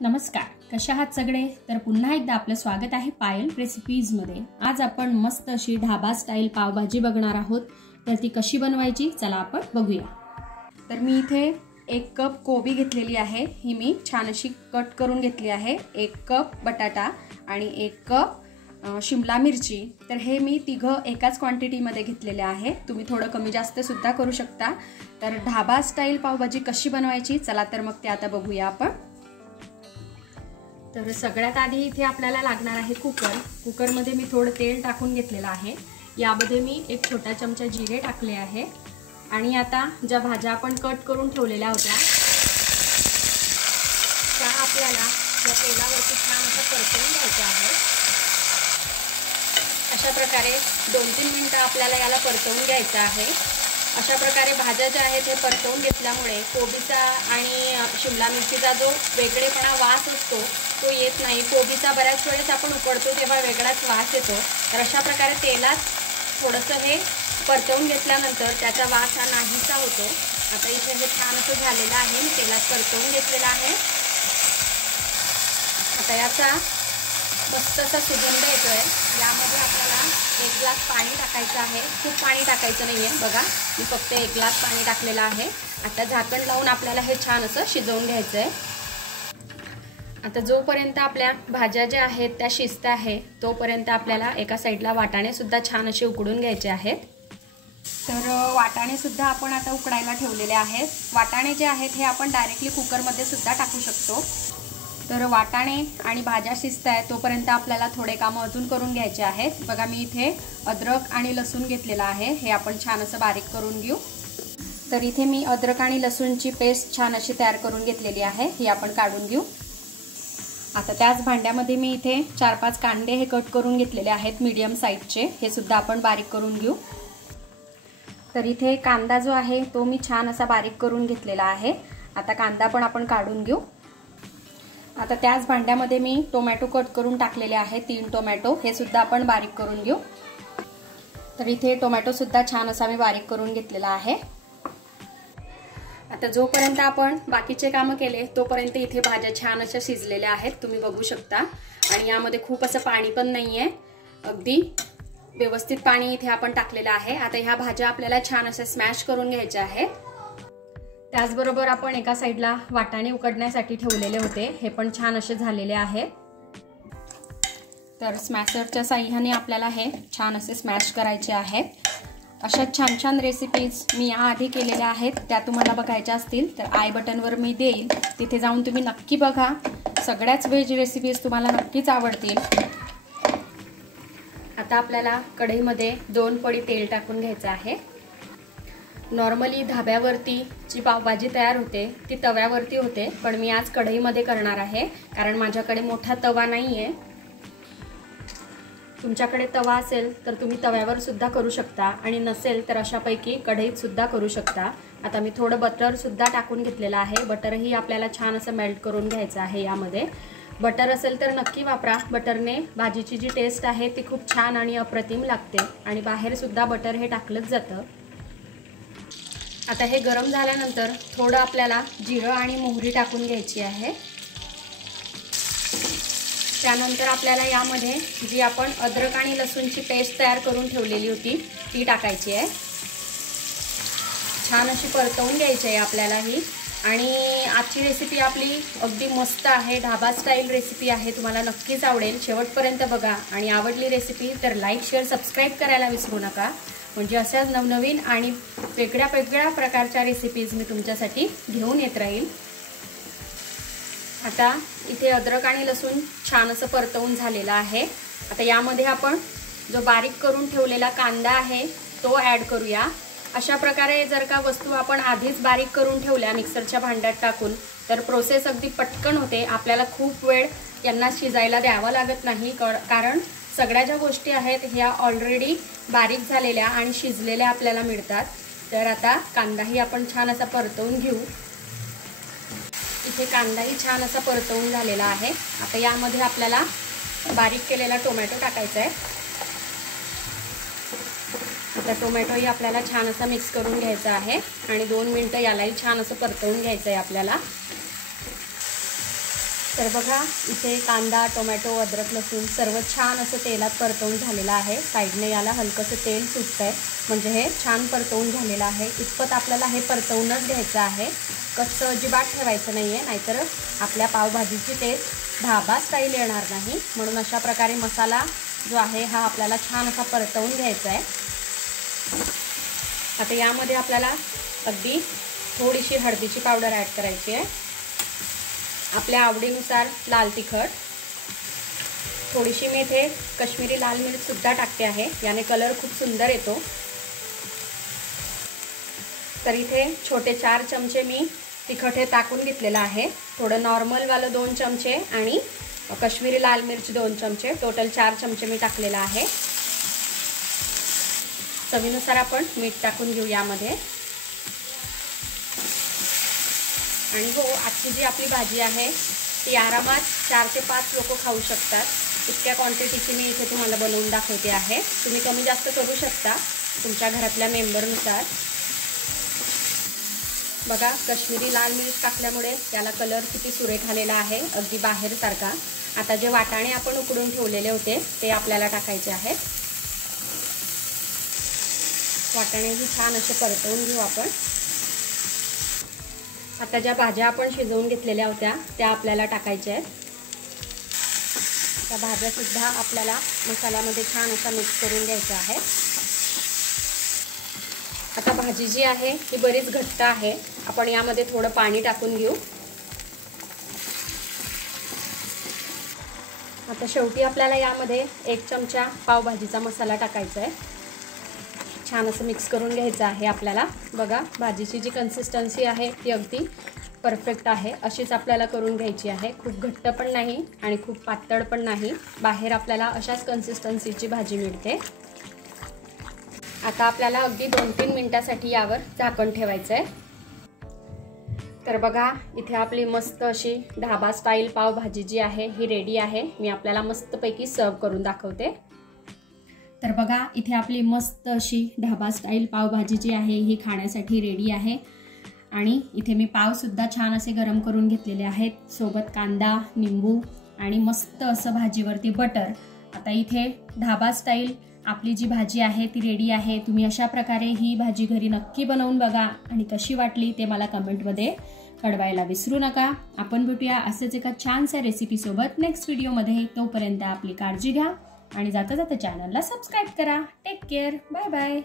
नमस्कार, कशा आहात सगळे? तर पुन्हा एकदा आपलं स्वागत आहे पायल रेसिपीजमध्ये। आज आपण मस्त अशी ढाबा स्टाईल पावभाजी बघणार आहोत। तर ती कशी बनवायची चला आपण बघूया। तर मी इथे 1 कप कोबी घेतलेली आहे, ही मी छान अशी कट करून घेतली आहे। 1 कप बटाटा आणि 1 कप शिमला मिरची। तर हे मी तिघं एकाच क्वांटिटीमध्ये घेतलेले आहे, तुम्ही थोडं कमी जास्त सुद्धा करू शकता। तर ढाबा स्टाईल पावभाजी कशी बनवायची चला तर मग ते आता बघूया आपण। तर सगळ्यात आधी इथे आपल्याला लागणार आहे कुकर। कुकरमध्ये मी थोडं तेल टाकून घेतलेलं आहे, यामध्ये मी 1 छोटा चमचा जिरे टाकले आहे आणि आता ज्या भाज्या आपण कट करून ठेवलेल्या होत्या त्या आपल्याला या तेलावरती छान असं परतवून घ्यायच्या आहेत। अशा प्रकारे 2-3 मिनिटं आपल्याला याला परतवून घ्यायचं आहे। अशा प्रकारे भाज्या ज्या आहेत हे परतवून घेतल्यामुळे कोबीचा आणि शिमला मिरचीचा जो वेगळेपणा वास असतो तो येत नाही। कोबीचा बऱ्याच वेळेस आपण उकडतो तेव्हा वेगळाच वास येतो, तर अशा प्रकारे तेलात थोडंसं हे परतवून घेतल्यानंतर त्याचा वास हा नाहीसा होतो। आता इथे हे छान असं झालेलं आहे, मी तेलात परतवून घेतलेलं आहे। आता याचा मस्त असा सुगंध येतोय। यामध्ये आपल्याला 1 ग्लास पाणी टाकायचं आहे, खूप पाणी टाकायचं नाहीये, बघा मी फक्त 1 ग्लास पाणी टाकलेलं आहे। आता झाकण लावून आपल्याला हे छान असं शिजवून घ्यायचं आहे। आता जोपर्यंत आपल्या भाज्या ज्या आहेत त्या शिजत आहे तोपर्यंत आपल्याला एका साईडला वाटाणे सुद्धा छान असे उकडून घ्यायचे आहेत। तर वाटाणे सुद्धा आपण आता उकडायला ठेवलेले आहेत। वाटाणे जे आहेत हे आपण डायरेक्टली कुकरमध्ये सुद्धा टाकू शकतो। तर वाटाणे आणि भाज्या शिजत आहेत तोपर्यंत आपल्याला थोडे काम अजून करून घ्यायचे आहेत। बघा मी इथे अद्रक आणि लसूण घेतलेला आहे, हे आपण छान असं बारीक करून घेऊ। तर इथे मी अद्रक आणि लसूणची पेस्ट छान अशी तयार करून घेतलेली आहे, ही आपण काढून घेऊ। आता त्याच भांड्यामध्ये मी इथे 4-5 कांदे हे कट करून घेतलेले आहेत मीडियम साईजचे, हे सुद्धा आपण बारीक करून घेऊ। तर इथे कांदा जो आहे तो मी छान असा बारीक करून घेतलेला आहे। आता कांदा पण आपण काढून घेऊ। आता त्याच भांड्यामध्ये मी टोमॅटो कट करून टाकलेले आहे, 3 टोमॅटो, हे सुद्धा आपण बारीक करून घेऊ। तर इथे टोमॅटो सुद्धा छान असा मी बारीक करून घेतलेला आहे। आता जोपर्यंत आपण बाकीचे कामं केले तोपर्यंत इथे भाज्या छान अशा शिजलेल्या आहेत, तुम्ही बघू शकता। आणि यामध्ये खूप असं पाणी पण नाहीये, अगदी व्यवस्थित पाणी इथे आपण टाकलेलं आहे। आता ह्या भाज्या आपल्याला छान अशा स्मॅश करून घ्यायच्या आहेत। त्याचबरोबर आपण एका साईडला वाटाणे उकडण्यासाठी ठेवलेले होते, हे पण छान असे झालेले आहेत। तर स्मॅशरच्या साहाय्याने आपल्याला हे छान असे स्मॅश करायचे आहेत। अशा छान छान रेसिपीज मी याआधी केलेल्या आहेत, त्या तुम्हाला बघायच्या असतील तर आय बटनवर मी देईल, तिथे जाऊन तुम्ही नक्की बघा। सगळ्याच व्हेज रेसिपीज तुम्हाला नक्कीच आवडतील। आता आपल्याला कढईमध्ये 2 पडी तेल टाकून घ्यायचं आहे। नॉर्मली धाब्यावरती जी पावभाजी तयार होते ती तव्यावरती होते, पण मी आज कढईमध्ये करणार आहे कारण माझ्याकडे मोठा तवा नाहीये। तुमच्याकडे तवा असेल तर तुम्ही तव्यावर सुद्धा करू शकता आणि नसेल तर अशापैकी कढईत सुद्धा करू शकता। आता मी थोडं बटर सुद्धा टाकून घेतलेलं आहे, बटरही आपल्याला छान असं मेल्ट करून घ्यायचं आहे। यामध्ये बटर असेल तर नक्की वापरा, बटरने भाजीची जी टेस्ट आहे ती खूप छान आणि अप्रतिम लागते आणि बाहेर सुद्धा बटर हे टाकलंच जातं। आता हे गरम झाल्यानंतर थोडं आपल्याला जिरं आणि मोहरी टाकून घ्यायची आहे। त्यानंतर आपल्याला यामध्ये जी आपण अद्रक आणि लसूणची पेस्ट तयार करून ठेवलेली होती ती टाकायची आहे। छान अशी परतवून घ्यायची आहे आपल्याला ही। आणि आजची रेसिपी आपली अगदी मस्त आहे, ढाबा स्टाईल रेसिपी आहे, तुम्हाला नक्कीच आवडेल। शेवटपर्यंत बघा आणि आवडली रेसिपी तर लाईक शेअर सबस्क्राईब करायला विसरू नका, म्हणजे अशाच नवनवीन आणि वेगळ्या प्रकारच्या रेसिपीज मी तुमच्यासाठी घेऊन येत राहील। आता इथे अद्रक आणि लसूण छान असं परतवून झालेलं आहे। आता यामध्ये आपण जो बारीक करून ठेवलेला कांदा आहे तो ॲड करूया। अशा प्रकारे जर का वस्तू आपण आधीच बारीक करून ठेवल्या मिक्सरच्या भांड्यात टाकून तर प्रोसेस अगदी पटकन होते, आपल्याला खूप वेळ यांना शिजायला द्यावा लागत नाही, कारण सगळ्या ज्या गोष्टी आहेत ह्या ऑलरेडी बारीक झालेल्या आणि शिजलेल्या आपल्याला मिळतात। तर आता कांदाही आपण छान असा परतवून घेऊ। इथे कांदाही छान असा परतवून झालेला आहे। आता यामध्ये आपल्याला बारीक केलेला टोमॅटो टाकायचा आहे। आता टोमॅटोही आपल्याला छान असा मिक्स करून घ्यायचा आहे आणि 2 मिनिटं यालाही छान असं परतवून घ्यायचं आहे आपल्याला। तर बघा इथे कांदा, टोमॅटो, अद्रक, लसूण सर्व छान असं तेलात परतवून झालेलं आहे. साईडने याला हलकंसं तेल सुटतंय, म्हणजे हे छान परतवून झालेलं आहे. इतपत आपल्याला हे परतवूनच घ्यायचं आहे, कच्चं अजिबात ठेवायचं नाही आहे, नाहीतर आपल्या पावभाजीची टेस्ट ढाबा स्टाईल येणार नाही. म्हणून अशा प्रकारे मसाला जो आहे हा आपल्याला छान असा परतवून घ्यायचा आहे. आता यामध्ये आपल्याला अगदी थोडीशी हळदीची पावडर ॲड करायची आहे, आपल्या आवडीनुसार लाल तिखट, थोडीशी मी इथे काश्मीरी लाल मिरचसुद्धा टाकते आहे, याने कलर खूप सुंदर येतो. तर इथे छोटे 4 चमचे मी तिखट हे टाकून घेतलेलं आहे. थोडं नॉर्मलवालं 2 चमचे आणि काश्मीरी लाल मिरची 2 चमचे, टोटल 4 चमचे मी टाकलेलं आहे. चवीनुसार आपण मीठ टाकून घेऊ यामध्ये. आणि हो, आजची जी आपली भाजी आहे ती आरामात 4 ते 5 लोक खाऊ शकतात, इतक्या क्वांटिटीची मी इथे तुम्हाला बनवून दाखवते आहे. तुम्ही कमी जास्त करू शकता तुमच्या घरातल्या मेंबरनुसार. बघा काश्मीरी लाल मिर्च टाकल्यामुळे त्याला कलर किती सुरेख आलेला आहे, अगदी बाहेरसारखा. आता जे वाटाणे आपण उकडून ठेवलेले होते ते आपल्याला टाकायचे आहेत. वाटाणेही छान असे परतवून घेऊ आपण. आता ज्या भाज्या आपण शिजवून घेतलेल्या होत्या त्या आपल्याला टाकायच्या आहेत. त्या भाज्यासुद्धा आपल्याला मसाल्यामध्ये छान असा मिक्स करून घ्यायचा आहे. आता भाजी जी आहे ती बरीच घट्ट आहे, आपण यामध्ये थोडं पाणी टाकून घेऊ. आता शेवटी आपल्याला यामध्ये 1 चमचा पावभाजीचा मसाला टाकायचा आहे. छान असं मिक्स करून घ्यायचं आहे आपल्याला. बघा भाजीची जी कन्सिस्टन्सी आहे ती अगदी परफेक्ट आहे, अशीच आपल्याला करून घ्यायची आहे. खूप घट्ट पण नाही आणि खूप पातळ पण नाही, बाहेर आपल्याला अशाच कन्सिस्टन्सीची भाजी मिळते. आता आपल्याला अगदी 2-3 मिनिटासाठी यावर झाकण ठेवायचं आहे. तर बघा इथे आपली मस्त अशी ढाबा स्टाईल पावभाजी जी आहे ही रेडी आहे. मी आपल्याला मस्तपैकी सर्व करून दाखवते. तर बघा इथे आपली मस्त अशी ढाबा स्टाईल पावभाजी जी आहे ही खाण्यासाठी रेडी आहे. आणि इथे मी पावसुद्धा छान असे गरम करून घेतलेले आहेत, सोबत कांदा, निंबू आणि मस्त असं भाजीवरती बटर. आता इथे ढाबा स्टाईल आपली जी भाजी आहे ती रेडी आहे. तुम्ही अशा प्रकारे ही भाजी घरी नक्की बनवून बघा आणि कशी वाटली ते मला कमेंटमध्ये कळवायला विसरू नका. आपण भेटूया असेच एका छानशा रेसिपीसोबत नेक्स्ट व्हिडिओमध्ये. तोपर्यंत आपली काळजी घ्या आणि जाता जाता चॅनलला सबस्क्राईब करा. Take care, bye bye.